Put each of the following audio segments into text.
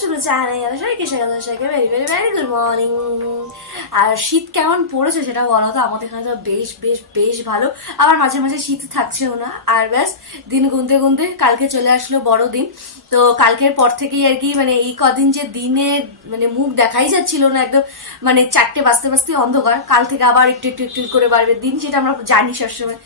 Good morning. আর শীত কেমন পড়েছে সেটা বলো তো। আমাদের এখানে তো বেশ বেশ বেশ ভালো, আবার মাঝে মাঝে শীত থাকছেও না। আর ব্যাস দিন গুনতে গুনতে কালকে চলে আসলো বড়দিন। তো কালকের পর থেকেই আর কি মানে এই কদিন যে দিনে মানে মুখ দেখাই যাচ্ছিল না, একদম মানে 4টে বাজতে বাজতে অন্ধকার। কাল থেকে আবার একটু একটু একটু করে বাড়বে দিন, যেটা আমরা জানি সবসময়,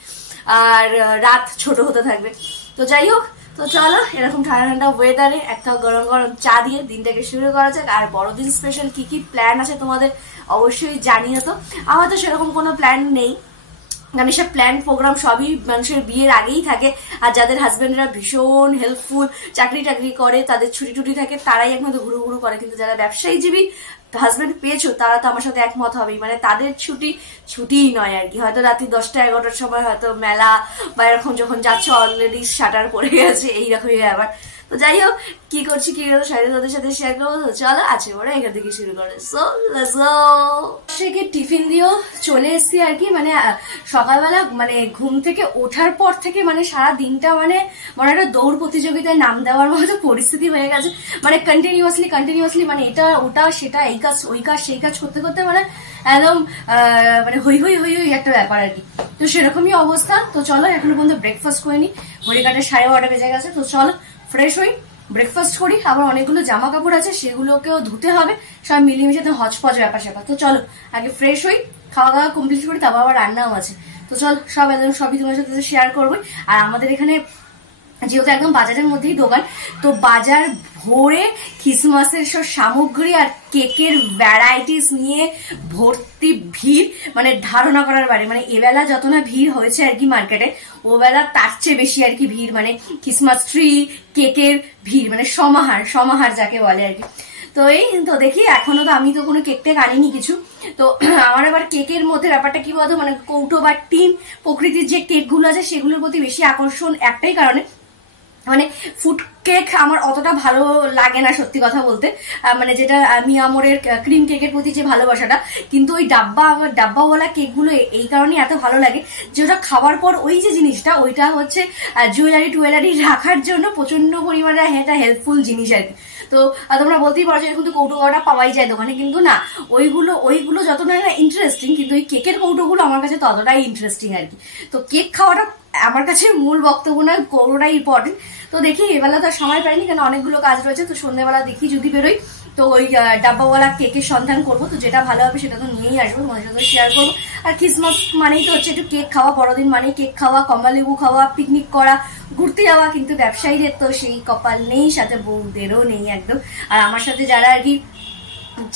আর রাত ছোট হতে থাকবে। তো যাই হোক, তো চলো এরকম ঠান্ডা ঠান্ডা ওয়েদারে একটা গরম গরম চা দিয়ে দিনটাকে শুরু করা যাক। আর বড়দিন স্পেশাল কি কি প্ল্যান আছে তোমাদের অবশ্যই জানিও। তো আমার তো সেরকম কোনো প্ল্যান নেই, কারণ এসব প্ল্যান প্রোগ্রাম সবই মানুষের বিয়ের আগেই থাকে। আর যাদের হাজবেন্ডরা ভীষণ হেল্পফুল, চাকরি টাকরি করে, তাদের ছুটি টুটি থাকে, তারাই একমাত্র ঘুরু ঘুরু করে। কিন্তু যারা ব্যবসায়ীজীবী হাজবেন্ড পেয়েছো তারা তো আমার সাথে একমত হবেই, মানে তাদের ছুটিই নয় আর কি। হয়তো রাত্রি 10টা-11টার সময় হয়তো মেলা বা এরকম যখন যাচ্ছে অলরেডি শাটার পড়ে গেছে, এইরকমই ব্যাপার। তো যাই হোক, কি করছি কি করবো সাথে তোদের সাথে শেয়ার করবো। তো চলো আছে ওরা এখান থেকে শুরু করে। So let's go. সেকে টিফিন দিয়েও চলে এসেছি আর কি। মানে সকালবেলা মানে ঘুম থেকে ওঠার পর থেকে মানে সারা দিনটা মানে মনে একটা দৌড় প্রতিযোগিতায় নাম দেওয়ার মতো পরিস্থিতি হয়ে গেছে। মানে কন্টিনিউয়াসলি মানে এটা ওটা সেটা, এই কাজ ওই কাজ সেই কাজ করতে করতে মানে একদম মানে হই হই হই হই একটা ব্যাপার আর কি। তো সেরকমই অবস্থা। তো চলো এখনো পর্যন্ত ব্রেকফাস্ট করিনি, ঘড়ি কাটে 12:30 বেজে গেছে। তো চলো ফ্রেশ হই, ব্রেকফাস্ট করি। আবার অনেকগুলো জামা কাপড় আছে, সেগুলোকেও ধুতে হবে, সব মিলিয়ে তো হজপজ ব্যাপার স্যাপার। তো চলো আগে ফ্রেশ হই, খাওয়া দাওয়া কমপ্লিট করি, তারপর আবার রান্নাও আছে। তো চল সব একদম সবই তোমার সাথে শেয়ার করবোই। আর আমাদের এখানে যেহেতু একদম বাজারের মধ্যেই দোকান, তো বাজার ভরে খ্রিসমাসের সব সামগ্রী আর কেকের ভ্যারাইটিস নিয়ে ভর্তি ভিড়, মানে ধারণা করার বাইরে। মানে এবেলা যত না ভিড় হয়েছে আর কি মার্কেটে, ওবেলা তার চেয়ে বেশি আর কি ভিড়। মানে ক্রিসমাস ট্রি, কেকের ভিড়, মানে সমাহার যাকে বলে আর কি। তো এই তো দেখি, এখনো তো আমি তো কোনো কেক টেক আনিনি কিছু। তো আমার আবার কেকের মধ্যে ব্যাপারটা কি বলতো, মানে কৌটো বা টিন প্রকৃতির যে কেক গুলো আছে সেগুলোর প্রতি বেশি আকর্ষণ একটাই কারণে, মানে ফুড কেক আমার অতটা ভালো লাগে না সত্যি কথা বলতে। মানে যেটা মিয়ামোরের ক্রিম কেকের প্রতি যে ভালোবাসাটা, কিন্তু ওই ডাব্বাওয়ালা কেকগুলো এই কারণে এত ভালো লাগে যে ওটা খাওয়ার পর ওই যে জিনিসটা, ওইটা হচ্ছে জুয়েলারি রাখার জন্য প্রচন্ড পরিমাণে একটা হেল্পফুল জিনিস আর কি। তো তোমরা বলতেই পারো যে এখন তো কৌটোটা পাওয়াই যায় দোকানে, কিন্তু না, ওইগুলো যতটা না ইন্টারেস্টিং, কিন্তু ওই কেকের কৌটোগুলো আমার কাছে ততটাই ইন্টারেস্টিং আর কি। তো কেক খাওয়াটা আমার কাছে মূল বক্তব্য না, কৌটোটাই ইম্পর্টেন্ট। তো দেখি এবেলা তো সময় পাইনি, কেন অনেকগুলো কাজ রয়েছে। তো সন্ধ্যাবেলা দেখি যদি বেরোই তো ওই ডাব্বাওয়ালা কেকের সন্ধান করবো। তো যেটা ভালো হবে সেটা তো নিয়েই আসবো, তোমাদের সাথে শেয়ার করবো। আর ক্রিসমাস মানেই তো হচ্ছে একটু কেক খাওয়া, বড়দিন মানেই কেক খাওয়া, কমলালেবু খাওয়া, পিকনিক করা, ঘুরতে যাওয়া। কিন্তু ব্যবসায়ীদের তো সেই কপাল নেই, সাথে বউদেরও নেই একদম। আর আমার সাথে যারা আর কি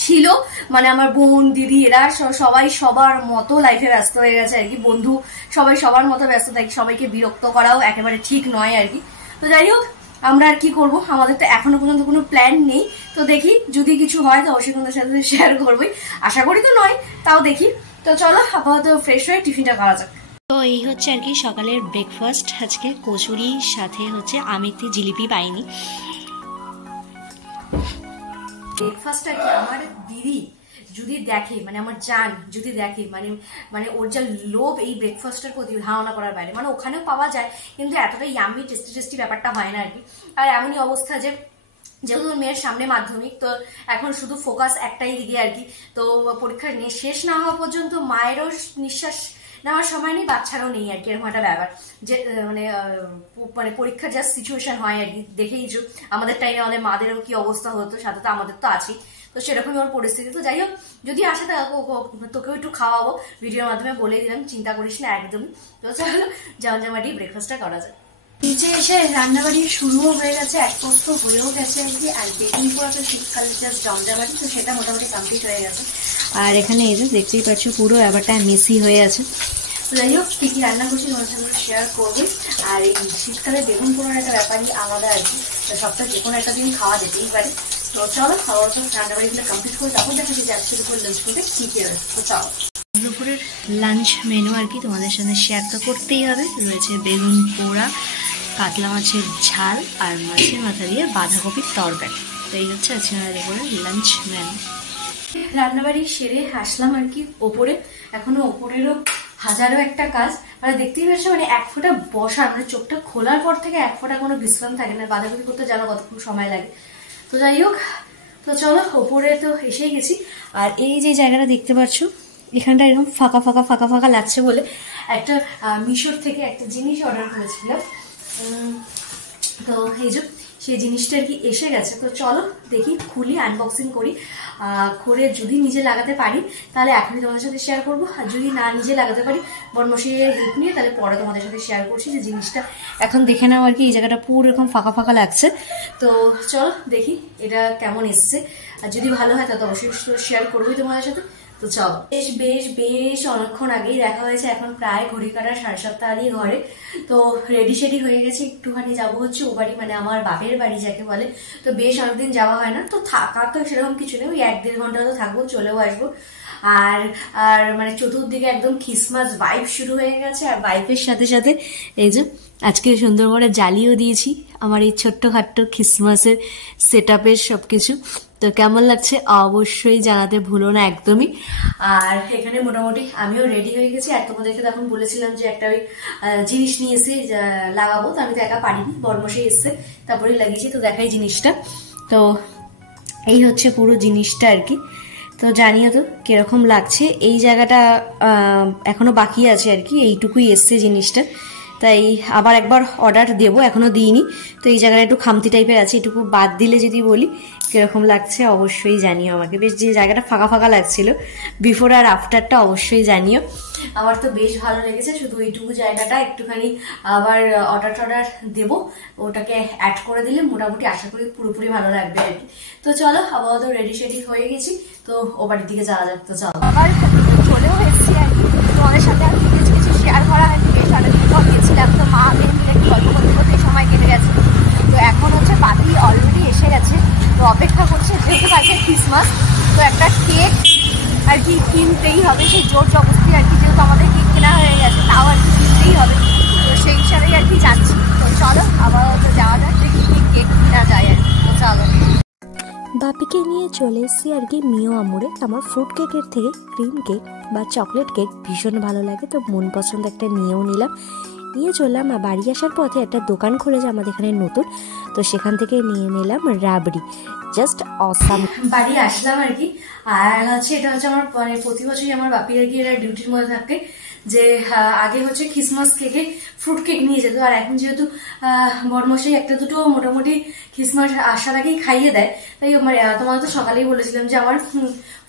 ছিল, মানে আমার বোন দিদি, এরা সবাই সবার মতো লাইফে ব্যস্ত হয়ে গেছে আর কি। বন্ধু সবাই সবার মতো ব্যস্ত থাকে, সবাইকে বিরক্ত করাও একেবারে ঠিক নয় আর কি। তো যাই হোক, আমরা আর কি করবো, আমাদের তো এখনো পর্যন্ত কোনো প্ল্যান নেই। তো দেখি যদি কিছু হয় তো অবশ্যই তোমাদের সাথে শেয়ার করবোই, আশা করি তো নয়, তাও দেখি। তো চলো আপাতত ফ্রেশ হয়ে টিফিনটা করা যাক। তো এই হচ্ছে আর কি সকালের ব্রেকফাস্ট। আজকে কচুরি সাথে হচ্ছে আমি একটু জিলিপি পাইনি। ব্রেকফাস্টটা কি আমার দিদি যদি দেখে, মানে আমার জান যদি দেখে, মানে ওর যা লোভ এই ব্রেকফাস্টের প্রতি, ধারণা করার বাইরে। মানে ওখানেও পাওয়া যায়, কিন্তু এতটা ইয়াম্মি টেস্টি ব্যাপারটা হয় না আর কি। আর এমনই অবস্থা যে যেহেতু মেয়ের সামনে মাধ্যমিক, তো এখন শুধু ফোকাস একটাই দিকে আর কি। তো পরীক্ষা শেষ না হওয়া পর্যন্ত মায়েরও নিঃশ্বাস নেওয়ার সময় নেই, বাচ্চারও নেই আর কি। এরকম একটা ব্যাপার যে মানে পরীক্ষার যা সিচুয়েশন হয় আর কি, দেখেইছো আমাদের টাইমে আমাদের মাদেরও কি অবস্থা হতো, সাথে তো আমাদের তো আছেই। তো সেরকমই ওর পরিস্থিতি। তো যাই হোক, যদি আসে তোকেও একটু খাওয়াবো, ভিডিওর মাধ্যমে বলে দিলাম, চিন্তা করিস না একদমই। তো চলো জমজমাটি ব্রেকফাস্টটা করা যায়। নিচে এসে রান্নাবাড়ি শুরুও হয়ে গেছে, এক পক্ষ হয়েও গেছে আর কি। আর বেগুন পোড়া তো শীতকালে জাস্ট জমজমাটি, তো সেটা মোটামুটি কমপ্লিট হয়ে গেছে। আর এখানে এই যে দেখতেই পাচ্ছ পুরো ব্যাপারটা মেসি হয়ে আছে। তো যাই হোক, কি কি রান্না করছি তোমার সাথে শেয়ার করবো। আর এই শীতকালে বেগুন পোড়ার একটা ব্যাপারই আলাদা আর কি, সপ্তাহে যে কোনো একটা দিন খাওয়া যেতেই পারে। তো চলো খাওয়ার পর রান্নাবাড়িগুলো কমপ্লিট করে তারপর দেখা যাচ্ছে অ্যাকচুয়ালি করে লাঞ্চ করতে কি কি রয়েছে। তো চলো দুপুরের লাঞ্চ মেনু আর কি তোমাদের সাথে শেয়ার তো করতেই হবে। রয়েছে বেগুন পোড়া, কাতলা মাছের ঝাল, আর মাছের মাথা দিয়ে বাঁধাকপির তরকারি। তো এই হচ্ছে আজকে আমাদের দুপুরের লাঞ্চ মেনু। রান্নাবাড়ি সেরে আসলাম আর কি ওপরে। এখনো ওপরেরও হাজারো একটা কাজ, মানে দেখতেই পাচ্ছ মানে এক ফোঁটা বসার, মানে চোখটা খোলার পর থেকে এক ফোঁটা কোনো বিশ্রাম থাকে না। বাঁধাকপি করতে জানো কতক্ষণ সময় লাগে। তো যাই হোক, তো চলো ওপরে তো এসেই গেছি। আর এই যে জায়গাটা দেখতে পাচ্ছ, এখানটা এরকম ফাঁকা ফাঁকা ফাঁকা ফাঁকা লাগছে বলে একটা মিশোর থেকে একটা জিনিস অর্ডার করেছিলাম। তো এই যে সেই জিনিসটা আর কি এসে গেছে। তো চলো দেখি, খুলি, আনবক্সিং করি। করে যদি নিজে লাগাতে পারি তাহলে এখনই তোমাদের সাথে শেয়ার করবো, আর যদি না নিজে লাগাতে পারি বর্মশাইয়ের হেল্প নিয়ে তাহলে পরে তোমাদের সাথে শেয়ার করছি যে জিনিসটা। এখন দেখে নাও আর কি, এই জায়গাটা পুরো এরকম ফাঁকা ফাঁকা লাগছে। তো চলো দেখি এটা কেমন এসছে, আর যদি ভালো হয় তাহলে অবশ্যই শেয়ার করবোই তোমাদের সাথে। তো চলো, বেশ বেশ বেশ অনেকক্ষণ আগেই দেখা হয়েছে, এখন প্রায় ঘড়ি কাটা 7:30 আগে ঘরে। তো রেডি সেডি হয়ে গেছে, একটুখানি যাবো হচ্ছে ও বাড়ি, মানে আমার বাপের বাড়ি যাকে বলে। তো বেশ অনেকদিন যাওয়া হয় না, তো থাকার তো সেরকম কিছু নেই, ওই 1-1.5 ঘন্টা তো থাকবো, চলেও আসবো। আর আর মানে চতুর্দিকে একদম খ্রিসমাস ভাইব শুরু হয়ে গেছে। আর ভাইবের সাথে সাথে এই যে আজকে সুন্দর করে জ্বালিয়েও দিয়েছি আমার এই ছোট্টখাট্ট খ্রিসমাসের সেট আপের সবকিছু। তো কেমন লাগছে অবশ্যই জানাতে ভুলো না একদমই। আর এখানে মোটামুটি আমিও রেডি হয়ে গেছি। আর তোমাদেরকে তখন বলেছিলাম যে একটা ওই জিনিস নিয়ে এসে লাগাবো, তো আমি তো একা পারিনি, বর্মশাই এসছে তারপরে লাগিয়েছি। তো দেখাই জিনিসটা। তো এই হচ্ছে পুরো জিনিসটা আর কি। তো জানিও তো কিরকম লাগছে। এই জায়গাটা এখনো বাকি আছে আর কি, এইটুকুই এসছে জিনিসটা, তাই আবার একবার অর্ডার দেবো, এখনো দিইনি। তো এই জায়গাটা একটু খামতি টাইপের আছে, এটুকু বাদ দিলে যদি বলি কিরকম লাগছে অবশ্যই জানিও আমাকে। বেশ যে জায়গাটা ফাঁকা ফাঁকা লাগছিল, বিফোর আর আফটারটা অবশ্যই জানিও। আমার তো বেশ ভালো লেগেছে, শুধু এইটুকু জায়গাটা একটুখানি আবার অর্ডার দেবো, ওটাকে অ্যাড করে দিলে মোটামুটি আশা করি পুরোপুরি ভালো লাগবে আর কি। তো চলো, আপাতত রেডি শেডি হয়ে গেছি, তো ও বাড়ির দিকে যাওয়া যাক। তো চলো, আবার চলেও এসেছি আর কি, তোমাদের সাথে আর কিছু কিছু শেয়ার করা হয়নি, বেশ অনেকদিন পর গেছিলাম। তো মা মেয়ে মিলে একটু গল্প করতে করতে সময় কেটে গেছে। তো এখন হচ্ছে বাতি অলরেডি এসে গেছে, তো অপেক্ষা করছে, যেহেতু কাছে ক্রিসমাস, তো একটা কেক আর কি কিনতেই হবে, সেই জোর জবরদস্তি আর কি, যেহেতু আমাদের কেক কেনা হয়ে গেছে তাও আর কি কিনতেই হবে। তো সেই হিসাবেই আর কি যাচ্ছি। তো চলো আবার তো যাওয়া যাক, দেখি কেক কিনা যায় আর কি। তো চলো, বাপিকে নিয়ে চলে এসেছি আর কি মিও আমুরে। আমার ফ্রুট কেকের থেকে ক্রিম কেক বা চকলেট কেক ভীষণ ভালো লাগে, তো মন পছন্দ একটা নিয়েও নিলাম। নিয়ে চললাম, আর বাড়ি আসার পথে একটা দোকান খুলেছে আমাদের এখানে নতুন, তো সেখান থেকে নিয়ে নিলাম রাবড়ি। Just awesome. বাড়ি আসলাম আর কি। আর হচ্ছে এটা হচ্ছে আমার মানে প্রতি বছরই আমার বাপির আর কি এরা ডিউটির মধ্যে থাকে, যে আগে হচ্ছে ক্রিসমাস কেকে ফ্রুট কেক নিয়ে যেত, আর এখন যেহেতু বর্মশাই একটা দুটো মোটামুটি ক্রিসমাস আসার আগেই খাইয়ে দেয়, তাই তোমাদের তো সকালেই বলেছিলাম যে আমার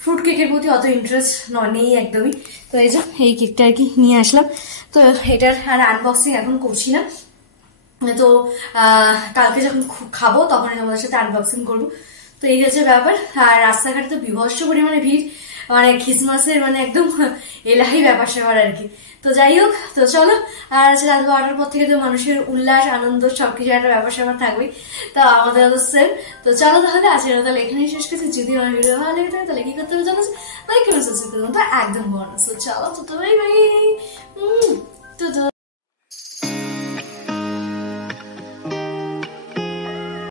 ফ্রুট কেকের প্রতি অত ইন্টারেস্ট নেই একদমই। তো এই যে এই কেকটা আর কি নিয়ে আসলাম। তো এটার আর আনবক্সিং এখন করছি না, তো কালকে যখন খাবো তখন তোমাদের সাথে আনবক্সিং করবো। তো এই হচ্ছে ব্যাপার। আর রাস্তাঘাটে তো বিভৎস পরিমাণে ভিড়, মানে খ্রিসমাসের মানে একদম এলাহি ব্যাপার স্যাপার আর কি। তো যাই হোক, তো চলো, আর হচ্ছে রাত 12টার পর থেকে তো মানুষের উল্লাস আনন্দ সবকিছু একটা ব্যাপার স্যাপার থাকবেই, তো আমাদের তো সেম। তো চলো তাহলে আজকে তাহলে এখানেই শেষ করছি। যদি আমার ভিডিও ভালো লেগে থাকে তাহলে কি করতে হবে জানো, লাইক কমেন্ট সাবস্ক্রাইব করতে একদম ভুলো না। চলো তো, বাই বাই।